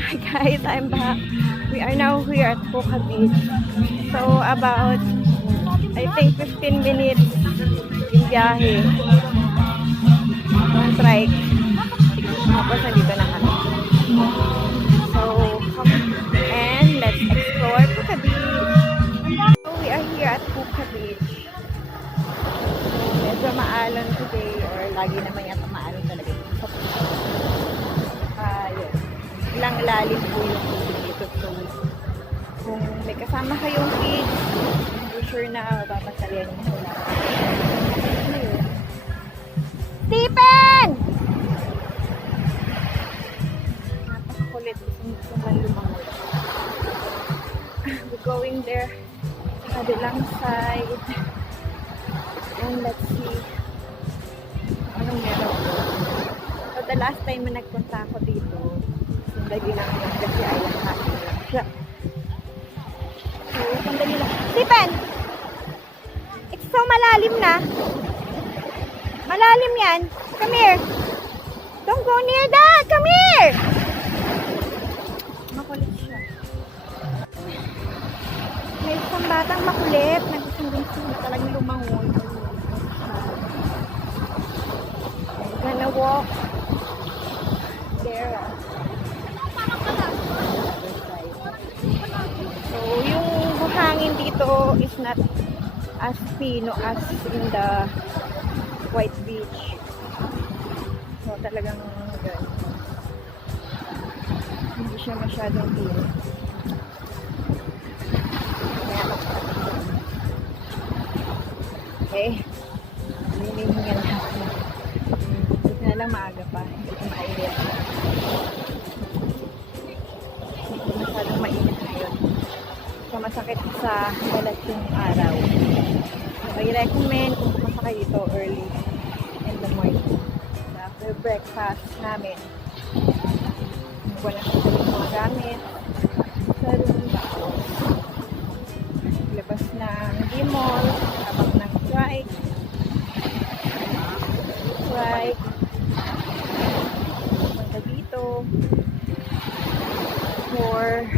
Hi guys, I'm back. We are now here at Puka Beach. So about, I think 15 minutes yung biyahe. One trike. Tapos nandito na kami. So, and let's explore Puka Beach. So we are here at Puka Beach. So medyo maalon today, or lagi naman yata maalon talaga dito sa Puka. Yun. Ilang lalim po yung tubig dito. So, kung may kasama kayong kids, for sure na mapapasalihan niyo sila. Ayun. Stephen! Napakakulit. Gusto man lumangoy. We're going there sa kabilang side. And let's see anong meron ko. So, the last time na nagpunta ako dito, sandali lang yun kasi island hopping lang siya. So, sandali lang. Stephen! It's so malalim na. Malalim yan. Come here. Don't go near that. Come here! Makulit siya. May isang batang makulit. Nagsusundin-sunod na talagang lumangoy. I'm gonna walk there. So, yung buhangin dito is not as pino as in the white beach. So, talagang ganun. Hindi siya masyadong pino. Okay. Hinihingan natin. Buti na lang maaga pa. Hindi ko mainit. Hindi masyadong mainit ngayon. So, masakit sa balat yung araw. So, I recommend kung pumunta kayo dito early in the morning. So, after breakfast namin, wala sa yung mga gamit sa room. Labas ng mall, habang ng strike. Punta dito for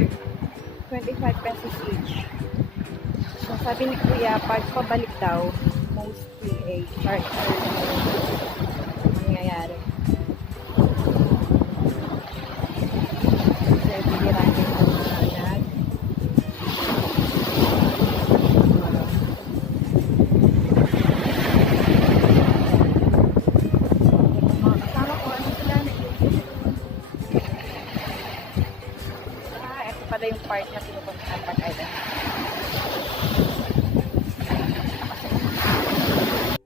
25 pesos each. So, sabi ni Kuya, pag pabalik daw, mostly a charter mangyayari. So, bigirahin ng mga nag. Kasama ko, ano sila na yun? Ito pala yung part na pinupuntahan pag island.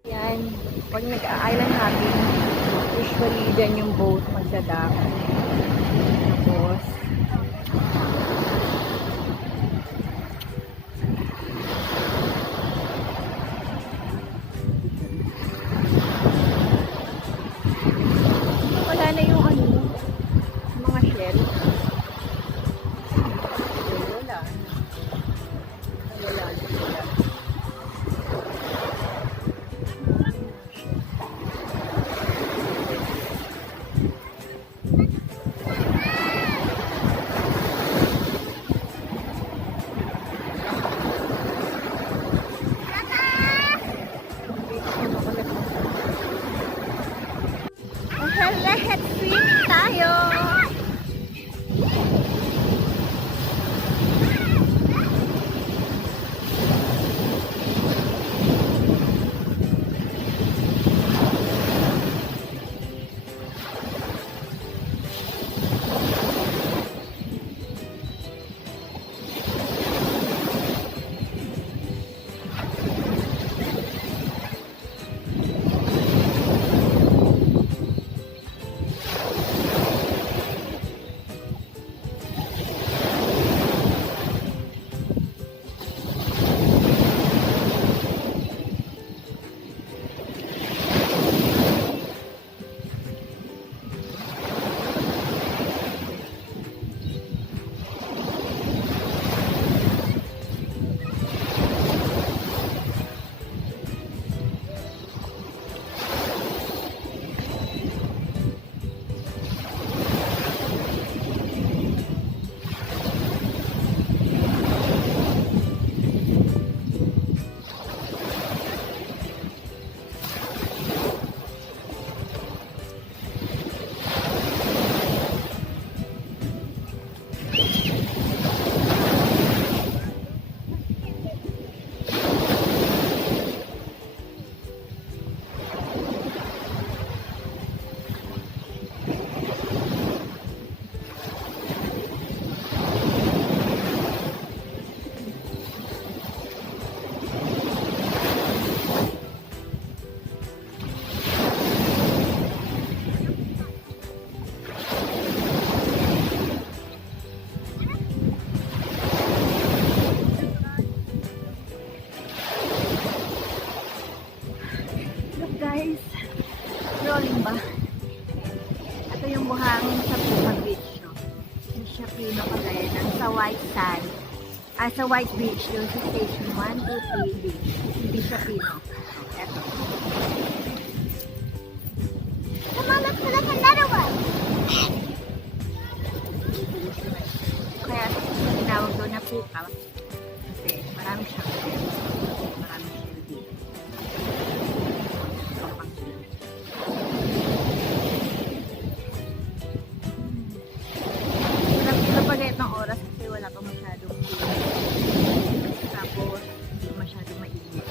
Yan, pag nag-island hopping, usually dyan yung boat magdadak. Tapos, wala na yung ano, mga shell. Wala. Wala. Okay, let's swim tayo. sa white sand. Sa white beach, yung sa station 1, 2, 3 beach. Hindi siya Pino. Eto. Come on, let's select another one. Kaya tinawag doon na Puka. Kasi marami siyang marami siyang dito. Hirap pa ganit ng oras kasi wala pa masyadong tapos hindi masyadong mainit.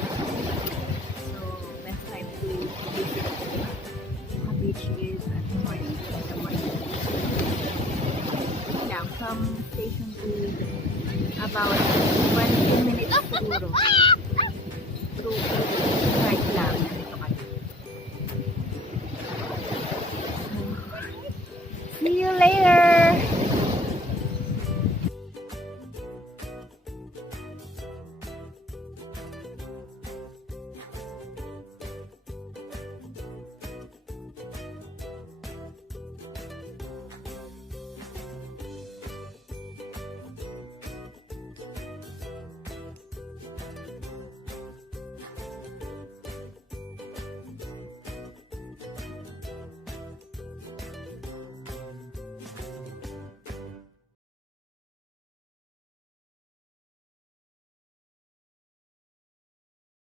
So, best time to visit a beach is at morning. In the morning. Yeah, from station to about 20 minutes siguro. Through right lang. Dito ka. See you later!